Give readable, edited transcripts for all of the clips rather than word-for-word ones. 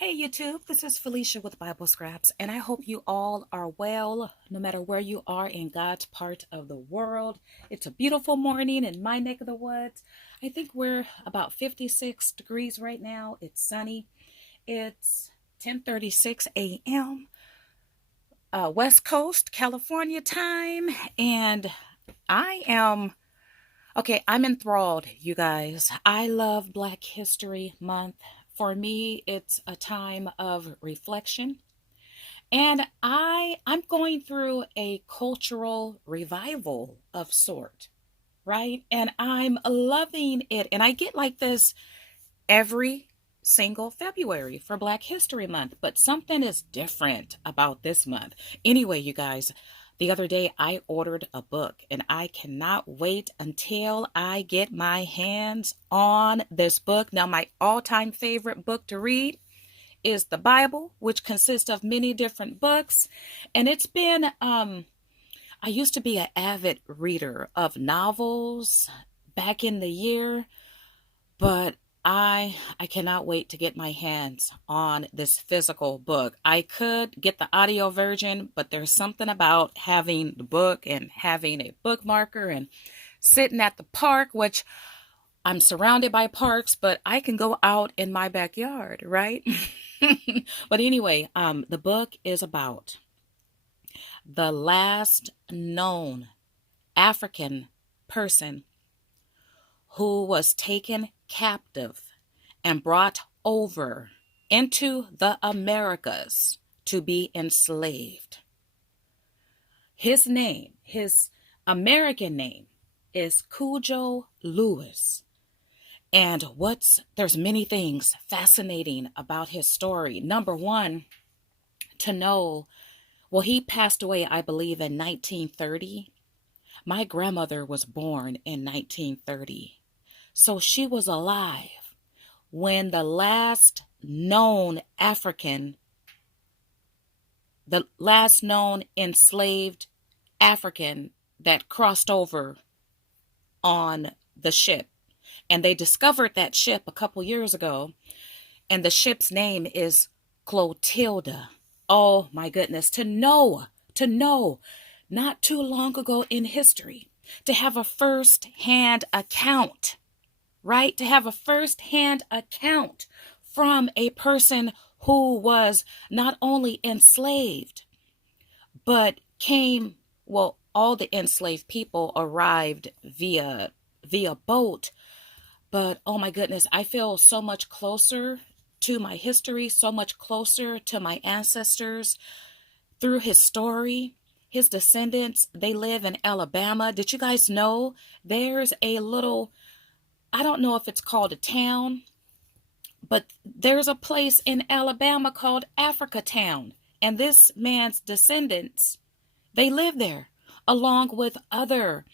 Hey YouTube, this is Felicia with Bible Scraps, and I hope you all are well, no matter where you are in God's part of the world. It's a beautiful morning in my neck of the woods. I think we're about 56 degrees right now. It's sunny. It's 10:36 a.m. West Coast, California time, and I am okay, I'm enthralled, you guys. I love Black History Month. For me, it's a time of reflection. And I'm going through a cultural revival of sort, right? And I'm loving it. And I get like this every single February for Black History Month, but something is different about this month. Anyway, you guys, the other day I ordered a book and I cannot wait until I get my hands on this book. Now, my all-time favorite book to read is the Bible, which consists of many different books. And it's been, I used to be an avid reader of novels back in the year, but I cannot wait to get my hands on this physical book. I could get the audio version, but there's something about having the book and having a bookmarker and sitting at the park, which I'm surrounded by parks, but I can go out in my backyard, right? But anyway, the book is about the last known African person who was taken captive and brought over into the Americas to be enslaved. His name, his American name, is Cujo Lewis. And there's many things fascinating about his story. Number one, to know, well, he passed away, I believe, in 1930. My grandmother was born in 1930. So she was alive when the last known enslaved African that crossed over on the ship. And they discovered that ship a couple years ago, and the ship's name is Clotilda. Oh my goodness, to know, not too long ago in history, to have a first-hand account, right? To have a first-hand account from a person who was not only enslaved, but all the enslaved people arrived via boat. But oh my goodness, I feel so much closer to my history, so much closer to my ancestors through his story. His descendants, they live in Alabama. Did you guys know there's a little, I don't know if it's called a town, but there's a place in Alabama called Africa Town. And this man's descendants, they live there along with other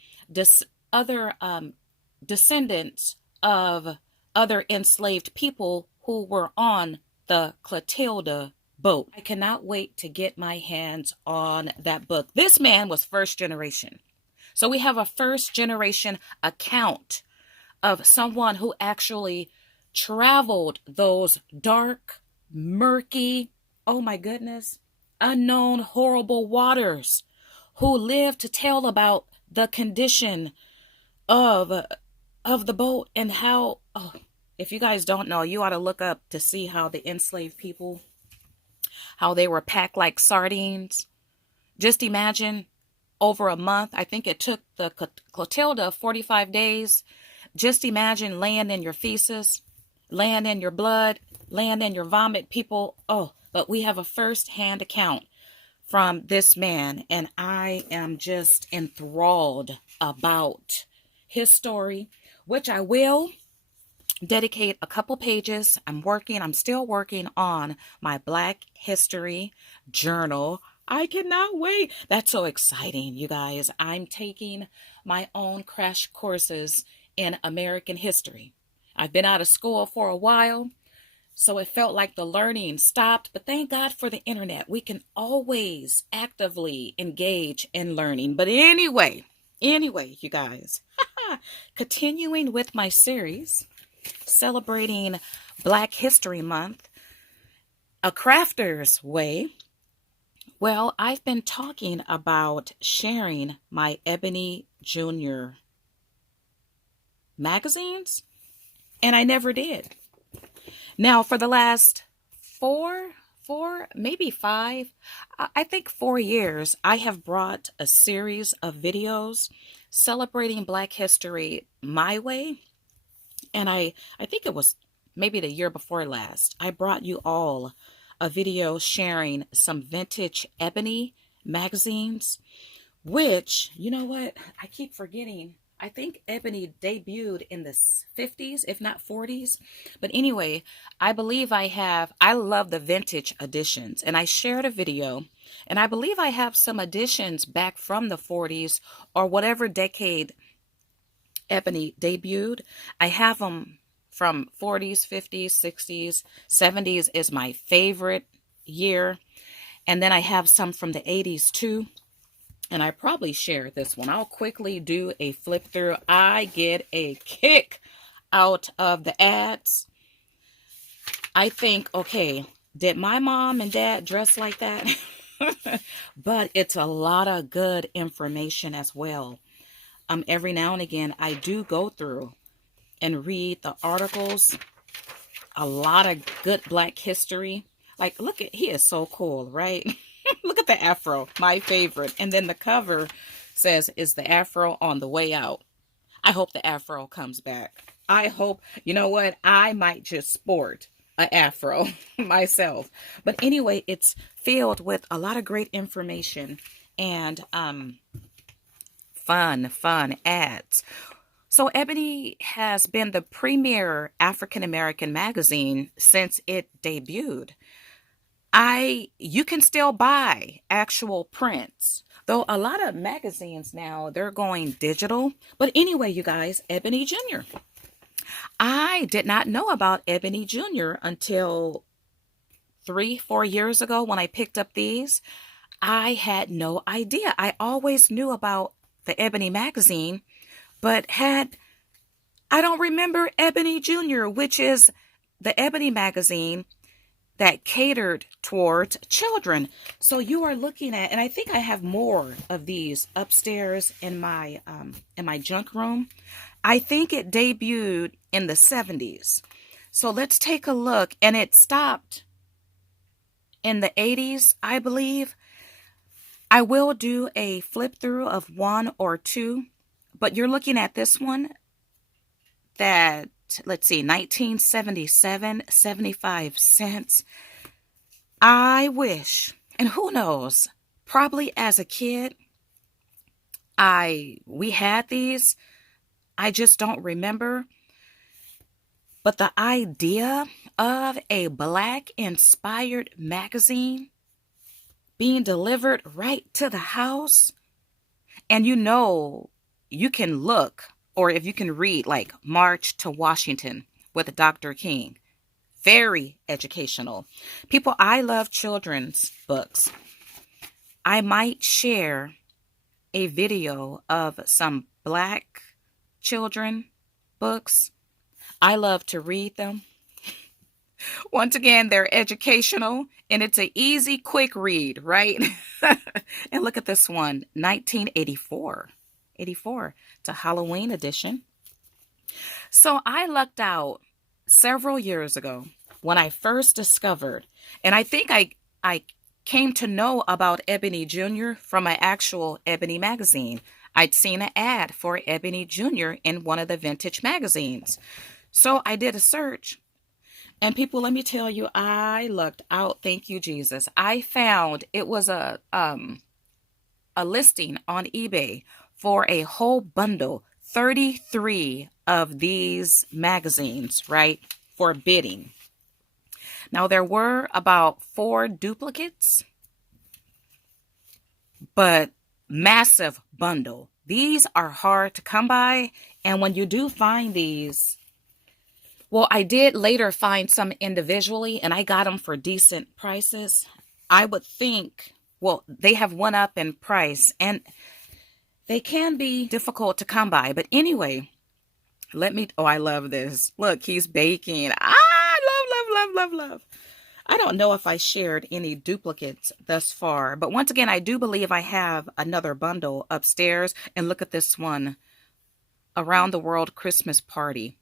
descendants of other enslaved people who were on the Clotilda boat. I cannot wait to get my hands on that book. This man was first generation. So we have a first generation account of someone who actually traveled those dark, murky, oh my goodness, unknown, horrible waters, who lived to tell about the condition of the boat and how, if you guys don't know, you ought to look up to see how the enslaved people, how they were packed like sardines. Just imagine over a month. I think it took the Clotilda 45 days. Just imagine laying in your feces, laying in your blood, laying in your vomit, people. Oh, but we have a first-hand account from this man, and I am just enthralled about his story, which I will dedicate a couple pages. I'm still working on my Black History Journal. I cannot wait. That's so exciting, you guys. I'm taking my own crash courses in American history. I've been out of school for a while, so it felt like the learning stopped, but thank God for the internet. We can always actively engage in learning. But anyway, you guys, continuing with my series, celebrating Black History Month, A crafter's way. Well, I've been talking about sharing my Ebony Jr. magazines, and I never did. Now, for the last maybe five, I think 4 years, I have brought a series of videos celebrating Black history my way. And I think it was maybe the year before last, I brought you all a video sharing some vintage Ebony magazines, which, you know what, I keep forgetting. I think Ebony debuted in the 50s, if not 40s. But anyway, I love the vintage editions. And I shared a video, and I believe I have some editions back from the 40s or whatever decade Ebony debuted. I have them from 40s, 50s, 60s, 70s is my favorite year. And then I have some from the 80s too. And I probably shared this one. I'll quickly do a flip through. I get a kick out of the ads. I think, okay, did my mom and dad dress like that? But it's a lot of good information as well. Every now and again, I do go through and read the articles. A lot of good Black history. Like, look at, he is so cool, right? Look at the afro, my favorite. And then the cover says, is the afro on the way out? I hope the afro comes back. I hope, you know what? I might just sport an afro myself. But anyway, it's filled with a lot of great information and fun ads. So Ebony has been the premier African American magazine since it debuted. You can still buy actual prints, though a lot of magazines now, they're going digital. But anyway, you guys, Ebony Jr. I did not know about Ebony Jr. until 3-4 years ago when I picked up these. I had no idea. I always knew about the Ebony magazine, but I don't remember Ebony Jr., which is the Ebony magazine that catered towards children. So you are looking at, and I think I have more of these upstairs in my junk room. I think it debuted in the 70s. So let's take a look, and it stopped in the 80s, I believe. I will do a flip through of one or two, but you're looking at this one that, let's see, 1977, 75 cents. I wish, and who knows, probably as a kid, we had these. I just don't remember. But the idea of a Black inspired magazine being delivered right to the house, and you can look, or if you can read, like March to Washington with Dr. King. Very educational. People, I love children's books. I might share a video of some Black children books. I love to read them. Once again, they're educational, and it's an easy, quick read, right? And look at this one, 1984. It's a Halloween edition. So I lucked out several years ago when I first discovered, and I think I came to know about Ebony Jr. from my actual Ebony magazine. I'd seen an ad for Ebony Jr. in one of the vintage magazines. So I did a search. And people, let me tell you, I lucked out. Thank you, Jesus. I found it was a listing on eBay for a whole bundle, 33 of these magazines, right, for bidding. Now, there were about 4 duplicates, but massive bundle. These are hard to come by, and when you do find these, well, I did later find some individually, and I got them for decent prices. I would think, well, they have went up in price, and they can be difficult to come by. But anyway, I love this. Look, he's baking. Love. I don't know if I shared any duplicates thus far, but once again, I do believe I have another bundle upstairs. And look at this one, Around the World Christmas Party.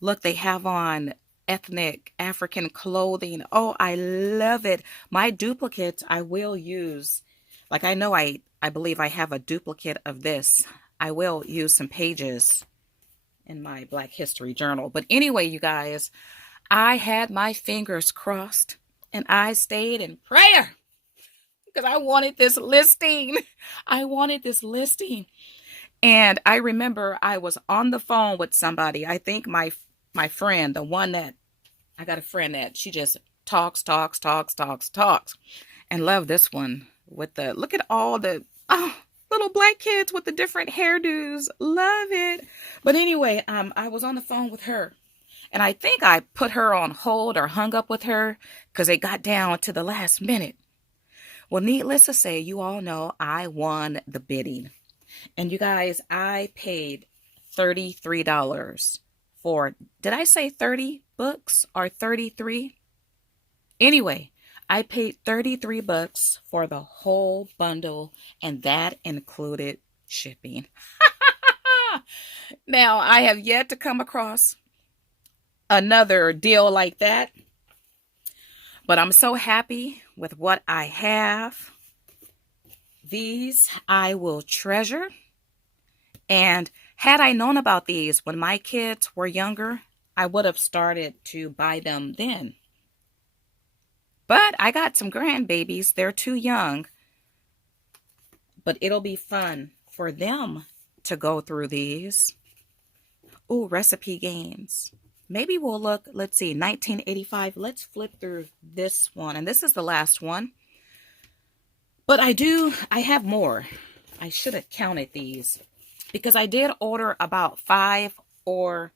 Look, they have on ethnic African clothing. Oh, I love it. My duplicates I will use. Like I know I believe I have a duplicate of this. I will use some pages in my Black History journal. But anyway, you guys, I had my fingers crossed and I stayed in prayer because I wanted this listing. I wanted this listing. And I remember I was on the phone with somebody. I think my friend, the one that I got a friend that she just talks, and love this one with the look at all the little Black kids with the different hairdos. Love it. But anyway, I was on the phone with her. And I think I put her on hold or hung up with her because they got down to the last minute. Well, needless to say, you all know I won the bidding. And you guys, I paid $33 for, did I say 30 books or 33? Anyway, I paid 33 bucks for the whole bundle, and that included shipping. Now, I have yet to come across another deal like that, but I'm so happy with what I have. These I will treasure, and had I known about these when my kids were younger, I would have started to buy them then. But I got some grandbabies. They're too young, but it'll be fun for them to go through these. Ooh, recipe games. Maybe we'll look, let's see, 1985. Let's flip through this one. And this is the last one. But I have more. I should have counted these. Because I did order about 5 or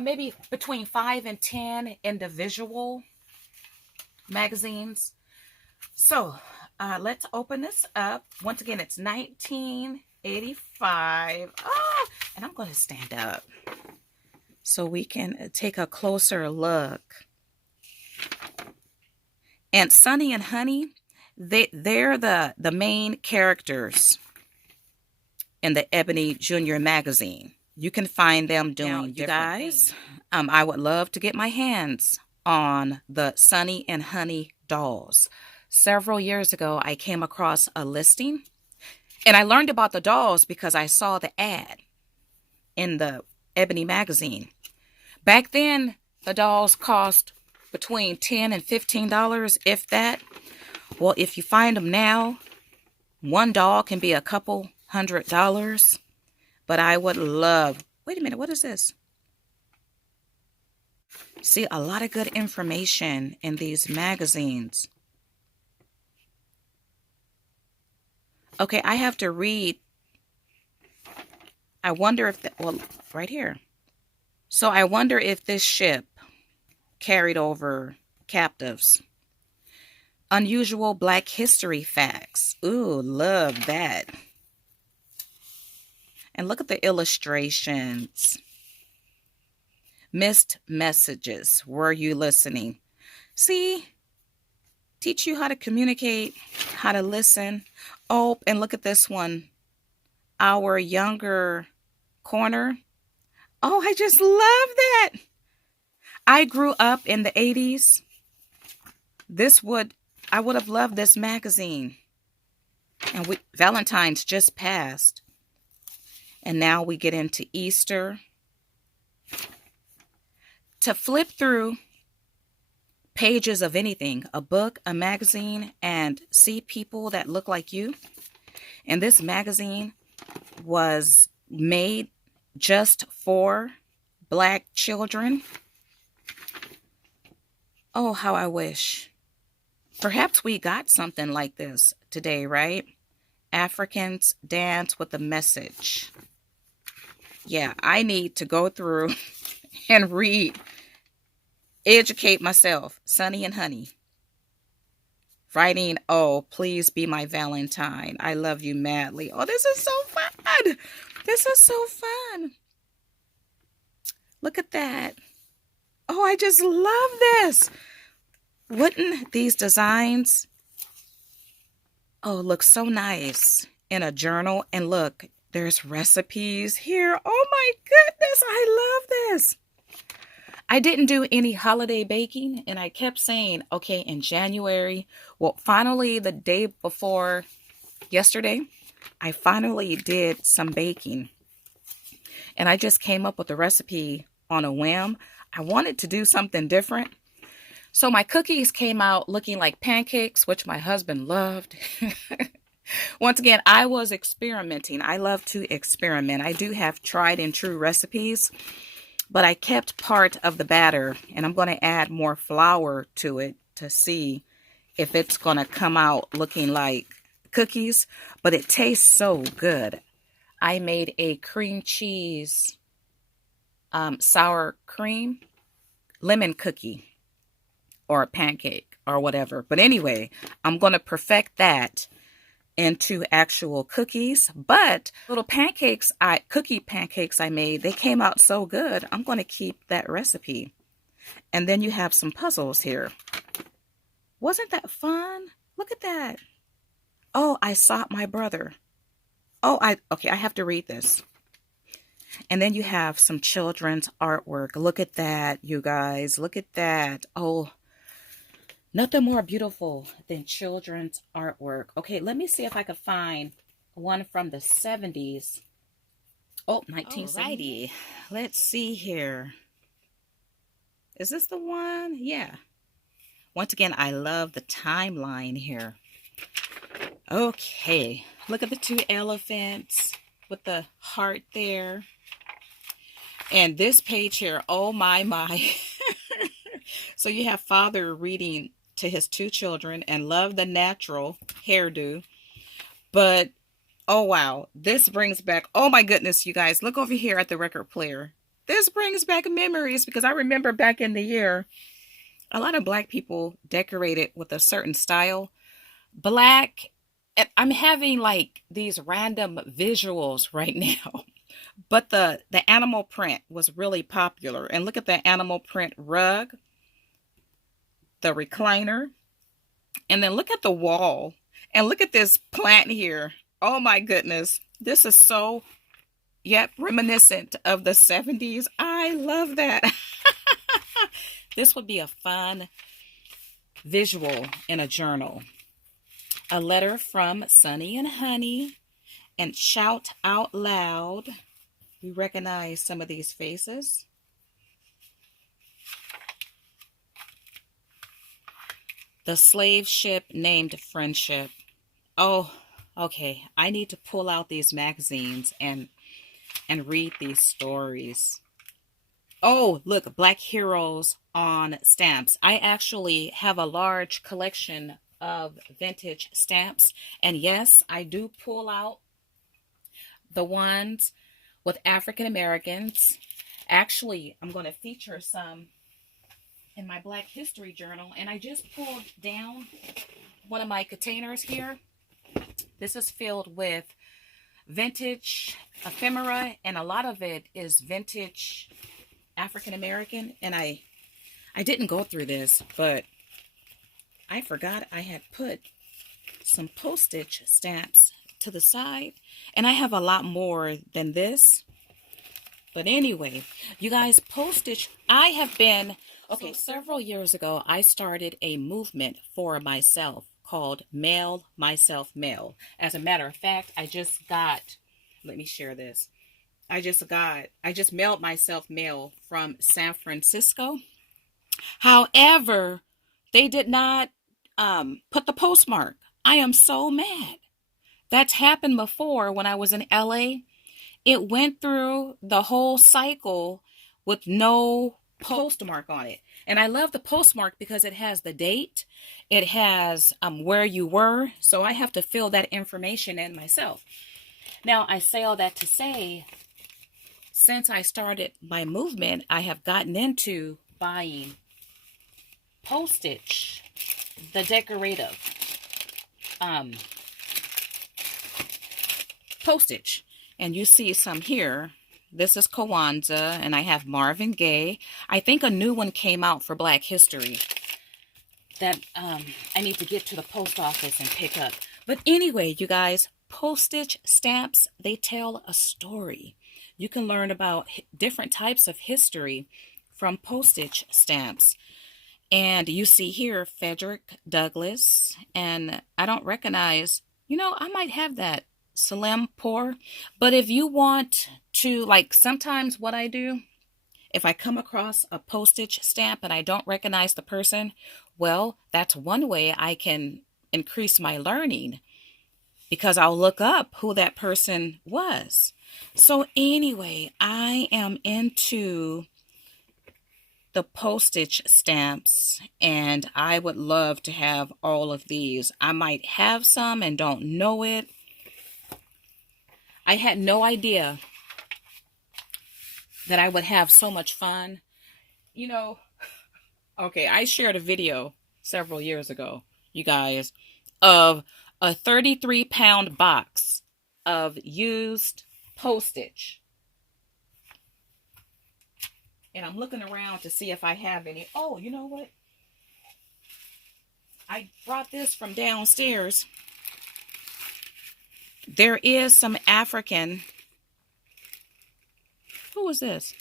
maybe between 5 and 10 individual magazines. So let's open this up. Once again, it's 1985. Oh, and I'm going to stand up so we can take a closer look. And Sunny and Honey, they're the main characters in the Ebony Jr. magazine. You can find them doing different things. I would love to get my hands on the Sunny and Honey dolls. Several years ago, I came across a listing, and I learned about the dolls because I saw the ad in the Ebony magazine. Back then, the dolls cost between $10 and $15, if that. Well, if you find them now, one doll can be a couple $100. But I would love, wait a minute, what is this? See, a lot of good information in these magazines. Okay, I have to read. I wonder if, well, right here. So I wonder if this ship carried over captives. Unusual Black History facts. Ooh, love that. And look at the illustrations. Missed messages. Were you listening? See? Teach you how to communicate, how to listen. Oh, and look at this one. Our younger corner. Oh, I just love that. I grew up in the 80s. I would have loved this magazine. And Valentine's just passed. And now we get into Easter. To flip through pages of anything, a book, a magazine, and see people that look like you. And this magazine was made just for Black children. Oh, how I wish. Perhaps we got something like this today, right? Africans dance with a message. Yeah, I need to go through and read, educate myself. Sunny and Honey. Writing, oh, please be my Valentine. I love you madly. Oh, this is so fun. This is so fun. Look at that. Oh, I just love this. Wouldn't these designs, oh, look so nice in a journal? And look, there's recipes here. Oh my goodness, I love this. I didn't do any holiday baking, and I kept saying, okay, in January, well, finally, the day before yesterday, I finally did some baking. And I just came up with a recipe on a whim. I wanted to do something different. So my cookies came out looking like pancakes, which my husband loved. Once again, I was experimenting. I love to experiment. I do have tried and true recipes, but I kept part of the batter, and I'm going to add more flour to it to see if it's going to come out looking like cookies, but it tastes so good. I made a cream cheese, sour cream, lemon cookie, or a pancake, or whatever. But anyway, I'm going to perfect that into actual cookies. But little pancakes, cookie pancakes I made, they came out so good. I'm going to keep that recipe. And then you have some puzzles here. Wasn't that fun? Look at that. Oh, I sought my brother. Oh, okay, I have to read this. And then you have some children's artwork. Look at that, you guys. Look at that. Oh, nothing more beautiful than children's artwork. Okay, let me see if I could find one from the 70s. Oh, 1970. Let's see here. Is this the one? Yeah. Once again, I love the timeline here. Okay, look at the two elephants with the heart there. And this page here, oh my. So you have father reading to his two children and love the natural hairdo. But, oh wow, this brings back, oh my goodness, you guys, look over here at the record player. This brings back memories because I remember back in the year, a lot of black people decorated with a certain style. Black, and I'm having like these random visuals right now. But the animal print was really popular. And look at the animal print rug, the recliner, and then look at the wall. And look at this plant here. Oh my goodness. This is so, yep, reminiscent of the 70s. I love that. This would be a fun visual in a journal. A letter from Sunny and Honey, and shout out loud. We recognize some of these faces. The slave ship named Friendship. Oh, okay. I need to pull out these magazines and read these stories. Oh, look, Black Heroes on stamps. I actually have a large collection of vintage stamps. And yes, I do pull out the ones with African Americans. Actually, I'm going to feature some in my Black History Journal. And I just pulled down one of my containers here. This is filled with vintage ephemera, and a lot of it is vintage African American. And I didn't go through this, but I forgot I had put some postage stamps to the side, and I have a lot more than this. But anyway, you guys, postage, I have been, okay, several years ago, I started a movement for myself called Mail Myself Mail. As a matter of fact, I just got, let me share this. I just mailed myself mail from San Francisco. However, they did not put the postmark. I am so mad. That's happened before when I was in LA. It went through the whole cycle with no postmark on it. And I love the postmark because it has the date. It has where you were. So I have to fill that information in myself. Now, I say all that to say, since I started my movement, I have gotten into buying postage, the decorative postage. And you see some here. This is Kwanzaa, and I have Marvin Gaye. I think a new one came out for Black History. that I need to get to the post office and pick up. But anyway, you guys, postage stamps, they tell a story. You can learn about different types of history from postage stamps. And you see here Frederick Douglass, and I don't recognize, I might have that Salem Poor. But if you want to, like, sometimes what I do, if I come across a postage stamp and I don't recognize the person, well, that's one way I can increase my learning because I'll look up who that person was. So, anyway, I am into the postage stamps and I would love to have all of these. I might have some and don't know it. I had no idea that I would have so much fun. Okay, I shared a video several years ago, you guys, of a 33-pound box of used postage. And I'm looking around to see if I have any. Oh, you know what? I brought this from downstairs. There is some African. Who is this?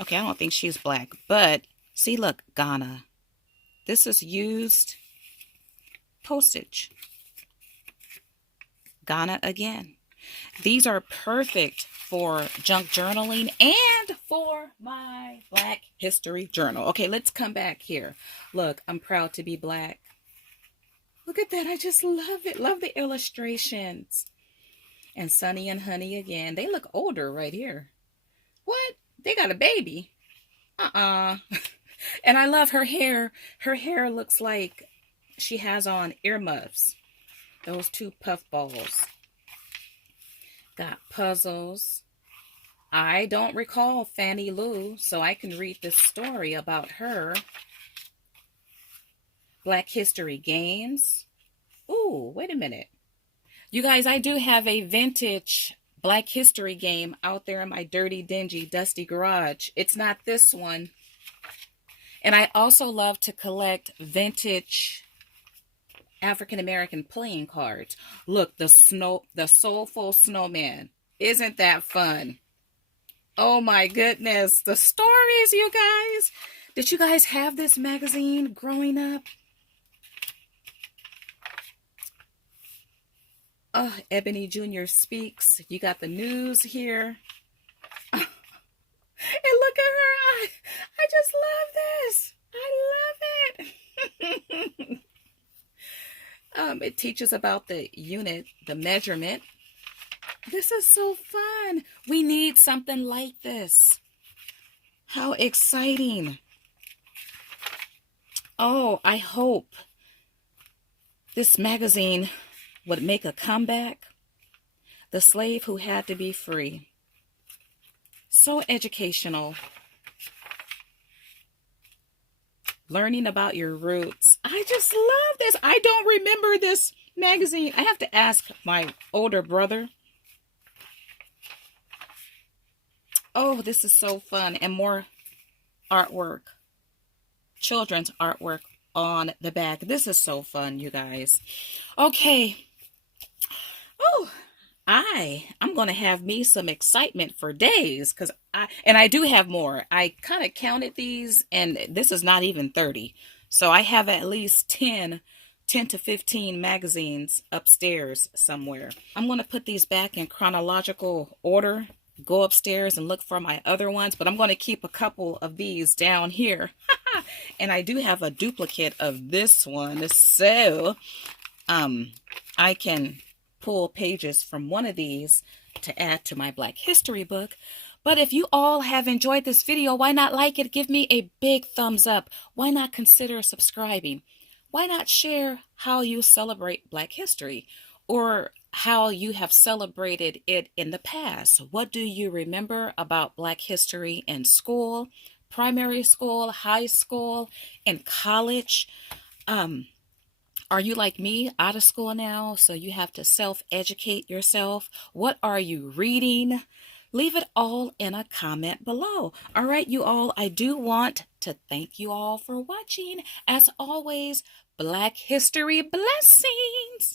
Okay, I don't think she's black, but see, look, Ghana. This is used postage. Ghana again. These are perfect for junk journaling and for my Black History Journal. Okay, let's come back here. Look, I'm proud to be Black. Look at that. I just love it. Love the illustrations. And Sunny and Honey again. They look older right here. What? They got a baby. And I love her hair. Her hair looks like she has on earmuffs. Those two puff balls. Got puzzles. I don't recall Fannie Lou, so I can read this story about her. Black History Games. Ooh, wait a minute. You guys, I do have a vintage Black History game out there in my dirty, dingy, dusty garage. It's not this one. And I also love to collect vintage African American playing cards. Look, the Soulful Snowman. Isn't that fun? Oh my goodness, the stories, you guys. Did you guys have this magazine growing up? Oh, Ebony Jr. speaks. You got the news here. And look at her. I just love this. I love it. It teaches about the unit, the measurement. This is so fun. We need something like this. How exciting. Oh, I hope this magazine would make a comeback. The Slave Who Had to Be Free. So educational. Learning about your roots. I just love this. I don't remember this magazine. I have to ask my older brother. Oh, this is so fun. And more artwork. Children's artwork on the back. This is so fun, you guys. Okay. Oh, I'm going to have me some excitement for days because I do have more. I kind of counted these and this is not even 30. So I have at least 10 to 15 magazines upstairs somewhere. I'm going to put these back in chronological order, go upstairs and look for my other ones, but I'm going to keep a couple of these down here. And I do have a duplicate of this one. So I can pull pages from one of these to add to my Black History book. But if you all have enjoyed this video, why not like it? Give me a big thumbs up. Why not consider subscribing? Why not share how you celebrate Black History or how you have celebrated it in the past? What do you remember about Black History in school, primary school, high school, and college? Are you like me, out of school now, so you have to self-educate yourself? What are you reading? Leave it all in a comment below. All right, you all, I do want to thank you all for watching. As always, Black History blessings.